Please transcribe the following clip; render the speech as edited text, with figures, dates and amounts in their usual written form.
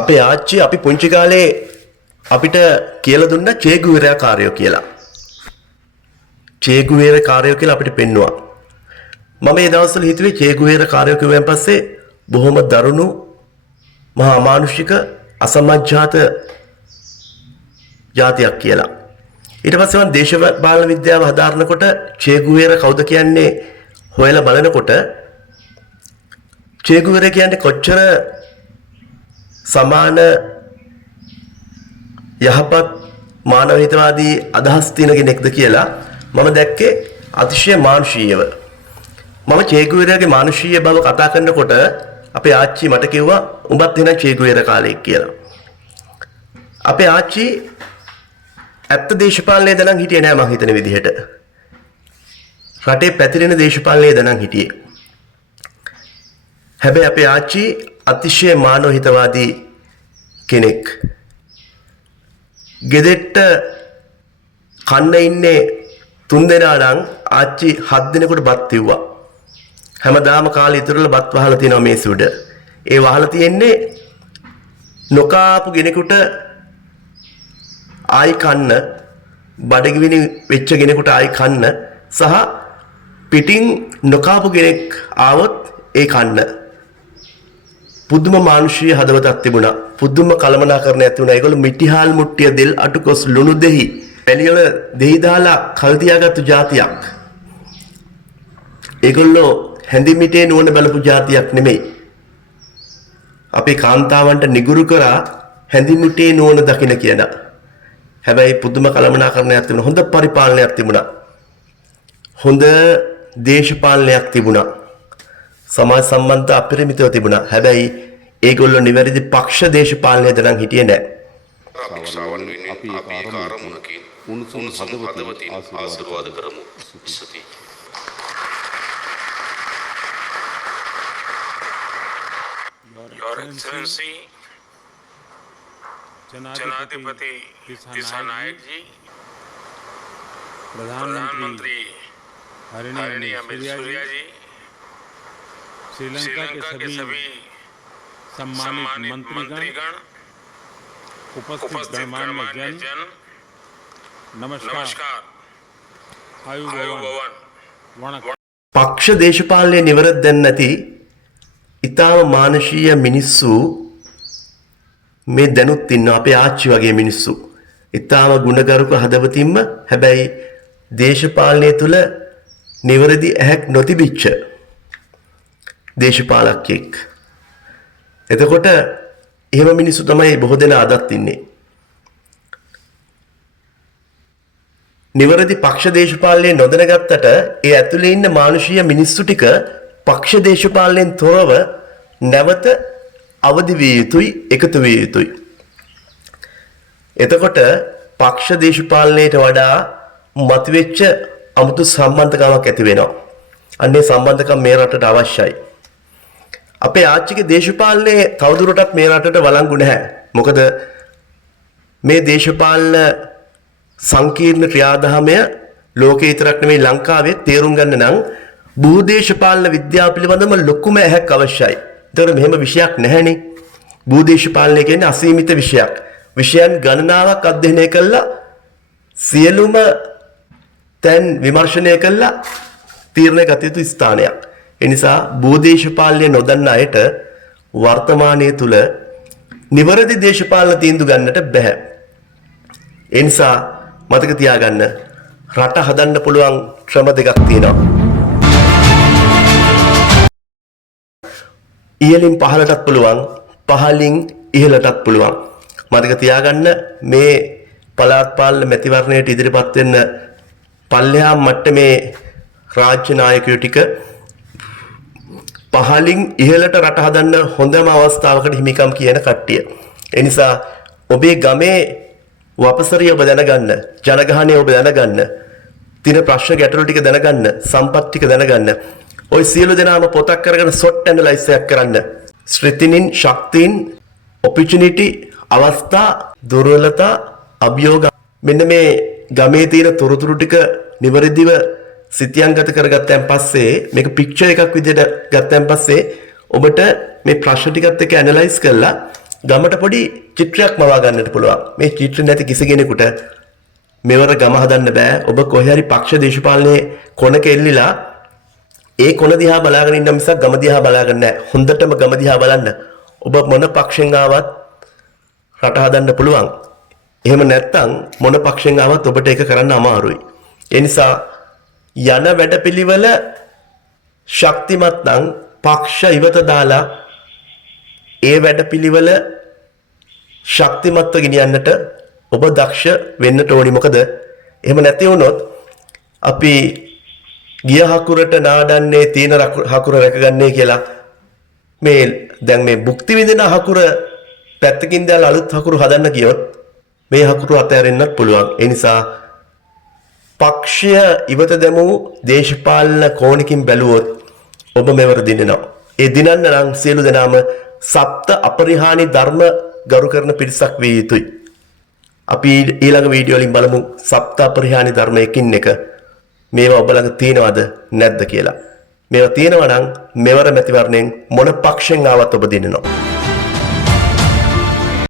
අපේ ආච්චි අපි පුංචි කාලේ අපිට කියලා දුන්න චේ ගුවෙරා කාර්යෝ කියලා. චේ ගුවෙරා කාර්යෝ කියලා අපිට පෙන්නුවා. මම ඒ දවස්වල හිතුවේ චේ ගුවෙරා කාර්යෝ කිව්වන් පස්සේ බොහොම දරුණු මහා අමානුෂික අසමජ්ජාත ජාතියක් කියලා. ඊට පස්සේ මම දේශපාලන විද්‍යාව හදාරනකොට චේ ගුවෙරා කවුද කියන්නේ හොයලා බලනකොට චේ ගුවෙරා කියන්නේ කොච්චර සමාන යහපත් මානව හිතවාදී අදහස් තියෙන කෙනෙක්ද කියලා මම දැක්කේ අතිශය මානුෂීයව. මම චේ ගුවෙරාගේ මානුෂීය බව කතා කරනකොට අපේ ආච්චි මට කිව්වා උඹත් එන චේ ගුවෙරා කාලෙක කියලා. අපේ ආච්චි ඇත්ත දේශපාලනයේ දණන් හිටියේ නෑ මං හිතන විදිහට. රටේ පැතිරෙන දේශපාලනයේ දණන් හිටියේ. හැබැයි අපේ ආච්චි අතිශය මානව හිතවාදී කෙනෙක්. ගෙදෙට්ට කන්න ඉන්නේ 3 දෙනා නම් ආච්චි 7 දිනකට බත් තිව්වා. හැමදාම කාලේ ඉතුරුල බත් වහලා තියෙනවා මේසෙ උඩ. ඒ වහලා තියෙන්නේ නොකාපු කෙනෙකුට ආයි කන්න, බඩගිනි වෙච්ච කෙනෙකුට ආයි කන්න සහ පිටින් නොකාපු කෙනෙක් ආවොත් ඒ කන්න. පුදුම මානුෂීය හදවතක් තිබුණා. පුදුම කලමනාකරණයක් තිබුණා. ඒගොල්ලෝ මිටිහාල් මුට්ටිය දෙල් අටුකොස් ලුණු දෙහි පැලියල දෙහි දාලා කල් තියාගත්තු જાතියක්. ඒගොල්ලෝ හැඳි මිටේ නුවණ බලපු જાතියක් නෙමෙයි. අපේ කාන්තාවන්ට නිගුරු කරා හැඳි මිටේ නුවණ දකින්න කියන. හැබැයි පුදුම කලමනාකරණයක් තිබුණා. හොඳ පරිපාලනයක් තිබුණා. හොඳ දේශපාලනයක් තිබුණා. සමාජ සම්බන්ධ අපරිමිතව තිබුණා. හැබැයි ඒගොල්ලෝ නිවැරදි පක්ෂ දේශපාලනයද නම් හිටියේ නැහැ. අපික්ෂාවන් වෙනුවෙන් අපි කාර්මුණකින් උණුසුම් හදවතින් ආශිර්වාද කරමු. සුති. Your Excellency जनाधिपति दिशानायक जी, प्रधानमंत्री हरिणी अमित सूर्या जी, श्रीलंका के सभी सम्मानित मंत्रीगण, उपस्थित गणमान्य जन, नमस्कार. පක්ෂ දේශපාලනයේ නිවරද දැන් නැති ඊටාම මානවීය මිනිස්සු මේ දැනුත් ඉන්නවා. අපේ ආච්චි වගේ මිනිස්සු ඊටාම ගුණගරුක හදවතින්ම, හැබැයි දේශපාලනය තුල නිවැරදි ඇහැක් නොතිබිච්ච දේශපාලකෙක්. එතකොට එහෙම මිනිස්සු තමයි බොහෝ දෙනා අදත් ඉන්නේ. නිවැරදි පක්ෂ දේශපාලනයේ නොදැනගත්තට ඒ ඇතුලේ ඉන්න මානුෂීය මිනිස්සු ටික පක්ෂ දේශපාලනයෙන් තොරව නැවත අවදි විය යුතුයි, එකතු විය යුතුයි. එතකොට පක්ෂ දේශපාලනයට වඩා මතුවෙච්ච අමුතු සම්බන්ධකමක් ඇති වෙනවා. අන්නේ සම්බන්ධකම් මේ රටට අවශ්‍යයි. අපේ ආච්චිගේ දේශපාලනයේ තවදුරටත් මේ රටට වළංගු නැහැ. මොකද මේ දේශපාලන සංකීර්ණ ක්‍රියාදාමය ලෝකේ විතරක් නෙමෙයි ලංකාවේ තේරුම් ගන්න නම් භූදේශපාලන විද්‍යාව පිළිබඳව ලොකුම ඇහැක් අවශ්‍යයි. ඒතර මෙහෙම විෂයක් නැහැනේ. භූදේශපාලනය කියන්නේ අසීමිත විෂයක්. විෂයන් ගණනාවක් අධ්‍යයනය කළා සියලුම තැන් විමර්ශනය කළා තීරණය ගත යුතු ස්ථානයක්. ඒ නිසා භූදේශපාලනය නොදන්න අයට වර්තමානයේ තුල නිවැරදි දේශපාලන තීන්දුව ගන්නට බෑ. ඒ නිසා මතක තියාගන්න රට හදන්න පුළුවන් ක්‍රම දෙකක් තියෙනවා. ඉහළින් පහළටත් පුළුවන්, පහළින් ඉහළටත් පුළුවන්. මතක තියාගන්න මේ පළාත් පාලන මැතිවරණයට ඉදිරිපත් වෙන්න පල්ලෙහා මට්ටමේ රාජ්‍ය නායකයෝ ටික පහළින් ඉහළට රට හදන්න හොඳම අවස්ථාවකට හිමිකම් කියන කට්ටිය. ඒ නිසා ඔබේ ගමේ වපසරිය ඔබ දැනගන්න, ජනගහනය ඔබ දැනගන්න, තින ප්‍රශ්න ගැටලු ටික දැනගන්න, සම්පත් ටික දැනගන්න. ඔය සියලු දෙනාම පොතක් කරගෙන SWOT ඇනලයිස් එකක් කරන්න. ස්ත්‍රිතිනින්, ශක්තියින්, ඔපචුනිටි, අවස්ථා, දුර්වලතා, අභියෝග. මෙන්න මේ ගමේ තියෙන තොරතුරු ටික නිවැරදිව සිතියන්ගත කරගත්තන් පස්සේ මේක පික්චර් එකක් විදිහට ගත්තන් පස්සේ ඔබට මේ ප්‍රශ්න ටිකත් එක්ක ඇනලයිස් කරලා ගමට පොඩි චිත්‍රයක් මවා ගන්නට පුළුවන්. මේ චිත්‍ර නැති කිසි කෙනෙකුට මෙවර ගම හදන්න බෑ. ඔබ කොහේ හරි පක්ෂ දේශපාලනයේ කොනක එල්ලිලා ඒ කොන දිහා බලාගෙන ඉන්න මිසක් ගම දිහා බලාගෙන නැහැ. හොඳටම ගම දිහා බලන්න. ඔබ මොන පක්ෂෙන් ආවත් රට හදන්න පුළුවන්. එහෙම නැත්නම් මොන පක්ෂෙන් ආවත් ඔබට ඒක කරන්න අමාරුයි. ඒ නිසා යන වැඩපිළිවෙල ශක්තිමත් නම් පක්ෂ ඉවත දාලා ඒ වැඩපිළිවෙල ශක්තිමත්ව ගෙනියන්නට ඔබ දක්ෂ වෙන්නට ඕනි. මොකද එහෙම නැති වුණොත් අපි ගිය හකුරට නාඩන්නේ තීන හකුර රැකගන්නේ කියලා මේ දැන් මේ භුක්ති විඳින හකුර පැත්තකින් දාලා අලුත් හකුරු හදන්න ගියොත් මේ හකුරු අතහැරෙන්නත් පුළුවන්. ඒ නිසා පක්ෂය ඉවත දැමූ දේශපාලන කෝණකින් බැලුවොත් ඔබ මෙවර දිනනවා. ඒ දිනන්න නම් සියලු දෙනාම සප්ත අපරිහානි ධර්ම ගරු කරන පිරිසක් විය යුතුයි. අපි ඊළඟ වීඩියෝ වලින් බලමු සප්ත අපරිහානි ධර්ම එකින් එක මේවා ඔබ ළඟ තියෙනවද නැද්ද කියලා. මේවා තියෙනවා නම් මෙවර මැතිවරණයෙන් මොන පක්ෂෙන් ආවත් ඔබ දිනනවා.